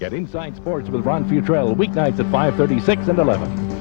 Get Inside Sports with Ron Futrell weeknights at 5:30, 6, and 11.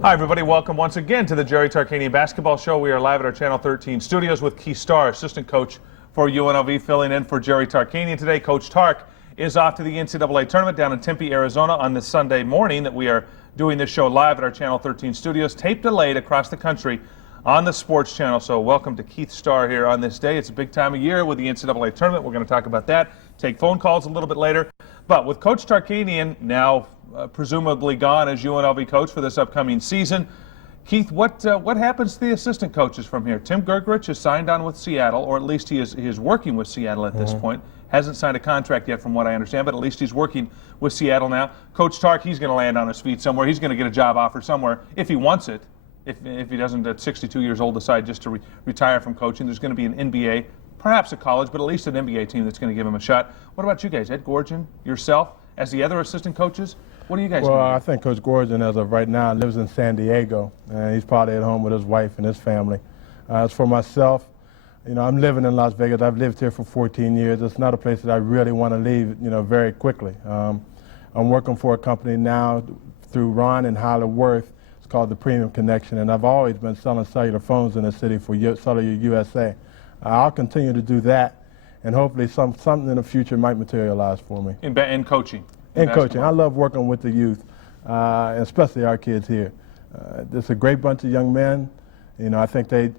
Hi, everybody. Welcome once again to the Jerry Tarkanian Basketball Show. We are live at our Channel 13 studios with Starr, assistant coach for UNLV, filling in for Jerry Tarkanian today. Coach Tark is off to the NCAA tournament down in Tempe, Arizona on this Sunday morning that we are doing this show live at our Channel 13 studios, tape delayed across the country on the Sports Channel. So welcome to Keith Starr here on this day. It's a big time of year with the NCAA tournament. We're going to talk about that, take phone calls a little bit later. But with Coach Tarkanian now presumably gone as UNLV coach for this upcoming season, Keith, what happens to the assistant coaches from here? Tim Gergerich is signed on with Seattle, or at least he is working with Seattle at this point. Hasn't signed a contract yet from what I understand, but at least he's working with Seattle now. Coach Tark, he's going to land on his feet somewhere. He's going to get a job offer somewhere if he wants it. If he doesn't at 62 years old decide just to retire from coaching, there's going to be an NBA, perhaps a college, but at least an NBA team that's going to give him a shot. What about you guys, Ed Gorgon, yourself, as the other assistant coaches? What are you guys doing? Well, I think Coach Gorgon, as of right now, lives in San Diego, and he's probably at home with his wife and his family. As for myself, you know, I'm living in Las Vegas. I've lived here for 14 years. It's not a place that I really want to leave, you know, very quickly. I'm working for a company now through Ron and Hyler Worth. It's called the Premium Connection, and I've always been selling cellular phones in the city for Cellular USA. I'll continue to do that, and hopefully something in the future might materialize for me. In coaching? In coaching. I love working with the youth, and especially our kids here. It's a great bunch of young men. You know, I think they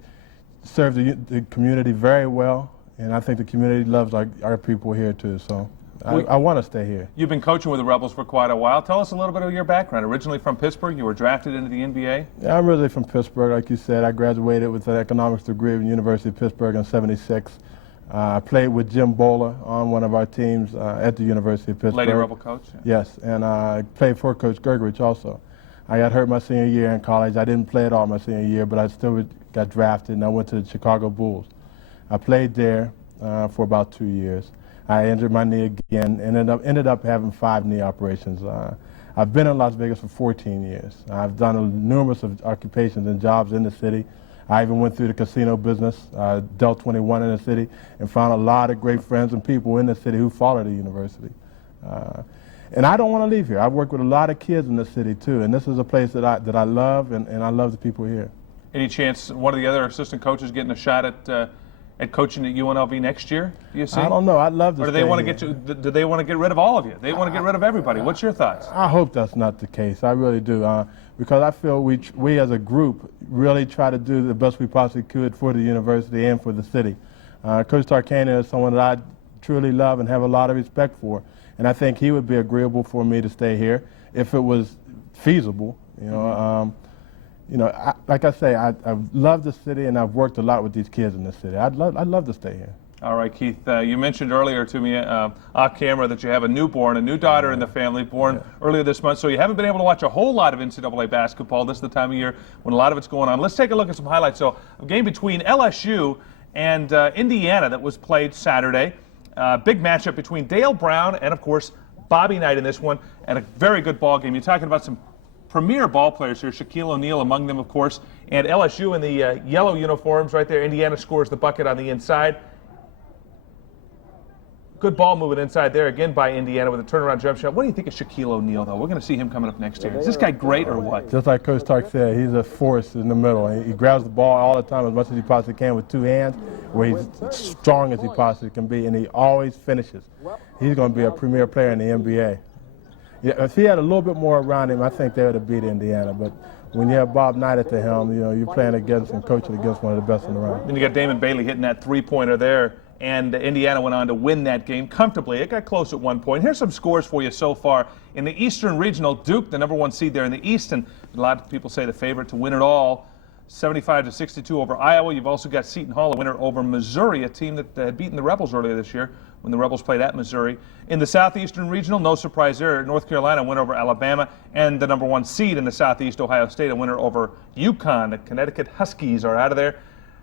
serve the community very well, and I think the community loves our people here too. So I want to stay here. You've been coaching with the Rebels for quite a while. Tell us a little bit of your background. Originally from Pittsburgh, you were drafted into the NBA? Yeah, I'm originally from Pittsburgh, like you said. I graduated with an economics degree from the University of Pittsburgh in '76. I played with Jim Bowler on one of our teams at the University of Pittsburgh. Lady Rebel coach? Yeah. Yes, and I played for Coach Gergerich also. I got hurt my senior year in college. I didn't play at all my senior year, but I still got drafted, and I went to the Chicago Bulls. I played there for about 2 years. I injured my knee again and ended up having 5 knee operations. I've been in Las Vegas for 14 years. I've done numerous of occupations and jobs in the city. I even went through the casino business, dealt 21 in the city, and found a lot of great friends and people in the city who followed the university. And I don't want to leave here. I've worked with a lot of kids in the city too, and this is a place that I love, and I love the people here. Any chance one of the other assistant coaches getting a shot at coaching at UNLV next year? Do you see? I don't know. I'd love to. Or do they want to get you? Do they want to get rid of all of you? They want to get rid of everybody. What's your thoughts? I hope that's not the case. I really do, because I feel we as a group really try to do the best we possibly could for the university and for the city. Coach Tarkanian is someone that I truly love and have a lot of respect for, and I think he would be agreeable for me to stay here if it was feasible. You know. Like I say, I love the city, and I've worked a lot with these kids in the city. I'd love to stay here. All right, Keith, you mentioned earlier to me off camera that you have a new daughter in the family, born earlier this month, so you haven't been able to watch a whole lot of NCAA basketball. This is the time of year when a lot of it's going on. Let's take a look at some highlights. So a game between LSU and Indiana that was played Saturday. Big matchup between Dale Brown and, of course, Bobby Knight in this one, and a very good ball game. You're talking about some premier ball players here, Shaquille O'Neal among them, of course, and LSU in the yellow uniforms right there. Indiana scores the bucket on the inside. Good ball movement inside there again by Indiana with a turnaround jump shot. What do you think of Shaquille O'Neal, though? We're going to see him coming up next year. Is this guy great or what? Just like Coach Tark said, he's a force in the middle. He grabs the ball all the time as much as he possibly can with 2 hands, where he's strong as he possibly can be, and he always finishes. He's going to be a premier player in the NBA. Yeah, if he had a little bit more around him, I think they would have beat Indiana. But when you have Bob Knight at the helm, you know, you're playing against and coaching against one of the best in the round. Then you got Damon Bailey hitting that 3-pointer there, and Indiana went on to win that game comfortably. It got close at one point. Here's some scores for you so far. In the Eastern Regional, Duke, the #1 seed there in the East, and a lot of people say the favorite to win it all, 75-62 over Iowa. You've also got Seton Hall, a winner over Missouri, a team that had beaten the Rebels earlier this year, when the Rebels played at Missouri. In the Southeastern Regional, no surprise there. North Carolina win over Alabama, and the #1 seed in the Southeast, Ohio State, a winner over UConn. The Connecticut Huskies are out of there.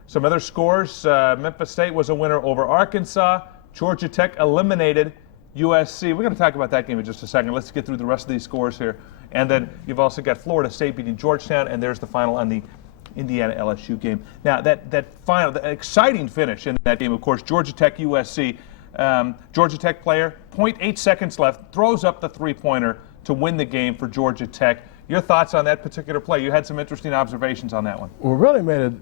Some other scores, Memphis State was a winner over Arkansas. Georgia Tech eliminated USC. We're going to talk about that game in just a second. Let's get through the rest of these scores here. And then you've also got Florida State beating Georgetown, and there's the final on the Indiana LSU game. Now, that final, the exciting finish in that game, of course, Georgia Tech USC. Georgia Tech player, 0.8 seconds left, throws up the three-pointer to win the game for Georgia Tech. Your thoughts on that particular play? You had some interesting observations on that one. What really made it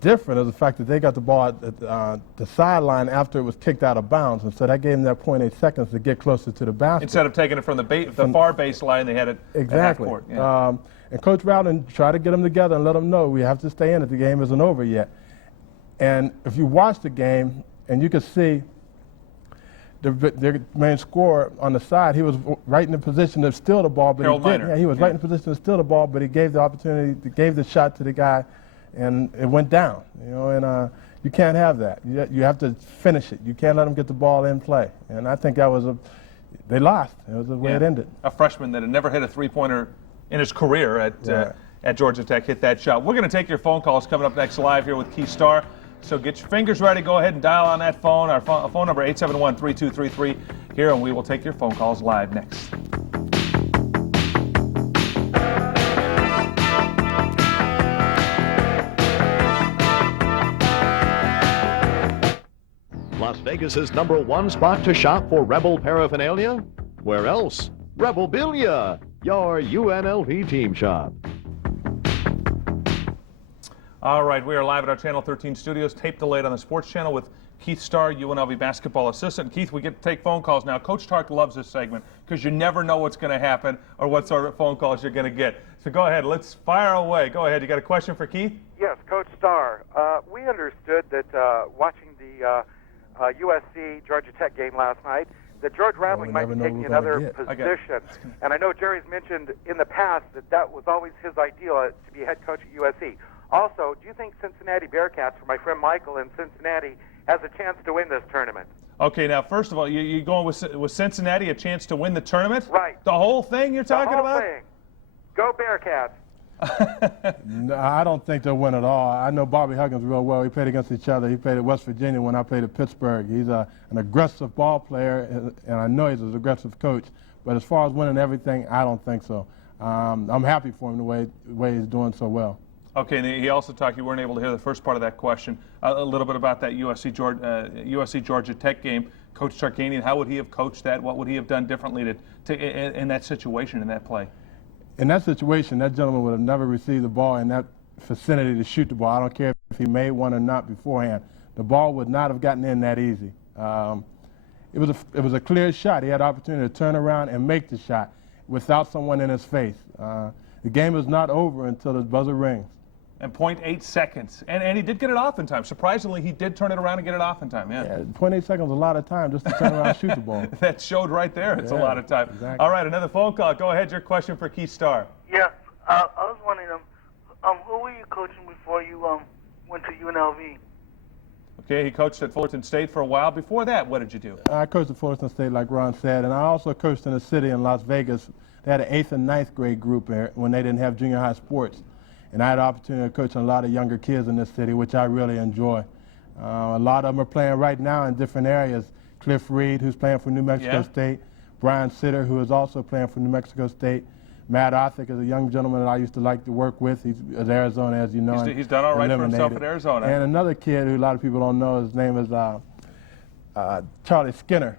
different is the fact that they got the ball at the sideline after it was kicked out of bounds, and so that gave them that 0.8 seconds to get closer to the basket. Instead of taking it from the far baseline, they had it exactly. at half court. Yeah. And Coach Rowden tried to get them together and let them know we have to stay in it. The game isn't over yet. And if you watch the game, and you could see the main scorer on the side, he was right in the position to steal the ball, but Harold he didn't. Miner. Yeah, he was right in the position to steal the ball, but he gave the opportunity, gave the shot to the guy, and it went down. You know, and you can't have that. You have to finish it. You can't let them get the ball in play. And I think that was they lost. It was the way it ended. A freshman that had never hit a three-pointer in his career at Georgia Tech hit that shot. We're going to take your phone calls coming up next live here with Keith Starr. So get your fingers ready. Go ahead and dial on that phone. Our phone number 871-3233 here, and we will take your phone calls live next. Las Vegas's #1 spot to shop for Rebel paraphernalia? Where else? Rebelbilia, your UNLV team shop. All right, we are live at our Channel 13 studios, tape delayed on the Sports Channel with Keith Starr, UNLV basketball assistant. Keith, we get to take phone calls now. Coach Tark loves this segment because you never know what's going to happen or what sort of phone calls you're going to get. So go ahead, let's fire away. Go ahead. You got a question for Keith? Yes, Coach Starr. We understood that watching the USC Georgia Tech game last night, that George Raveling might be taking another position. And I know Jerry's mentioned in the past that was always his ideal to be head coach at USC. Also, do you think Cincinnati Bearcats, for my friend Michael in Cincinnati, has a chance to win this tournament? Okay, now, first of all, you're going with Cincinnati a chance to win the tournament? Right. The whole thing you're talking about? The whole thing. Go Bearcats. No, I don't think they'll win at all. I know Bobby Huggins real well. We played against each other. He played at West Virginia when I played at Pittsburgh. He's an aggressive ball player, and I know he's an aggressive coach. But as far as winning everything, I don't think so. I'm happy for him the way he's doing so well. Okay, and he also talked, you weren't able to hear the first part of that question, a little bit about that USC Georgia Tech game. Coach Tarkanian, how would he have coached that? What would he have done differently in that situation, in that play? In that situation, that gentleman would have never received the ball in that vicinity to shoot the ball. I don't care if he made one or not beforehand. The ball would not have gotten in that easy. It was a clear shot. He had the opportunity to turn around and make the shot without someone in his face. The game is not over until the buzzer rings. And 0.8 seconds. And he did get it off in time. Surprisingly, he did turn it around and get it off in time. Yeah, 0.8 seconons is a lot of time just to turn around and shoot the ball. That showed right there. It's a lot of time. Exactly. All right, another phone call. Go ahead. Your question for Keith Starr. Yes. I was wondering, who were you coaching before you went to UNLV? Okay, he coached at Fullerton State for a while. Before that, what did you do? I coached at Fullerton State, like Ron said, and I also coached in a city in Las Vegas. They had an 8th and 9th grade group there when they didn't have junior high sports. And I had the opportunity to coach a lot of younger kids in this city, which I really enjoy. A lot of them are playing right now in different areas. Cliff Reed, who's playing for New Mexico State. Brian Sitter, who is also playing for New Mexico State. Matt Othick is a young gentleman that I used to like to work with. He's at Arizona, as you know. He's done all right for himself at Arizona. And another kid who a lot of people don't know, his name is Charlie Skinner.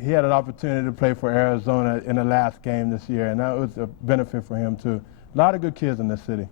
He had an opportunity to play for Arizona in the last game this year, and that was a benefit for him, too. A lot of good kids in this city.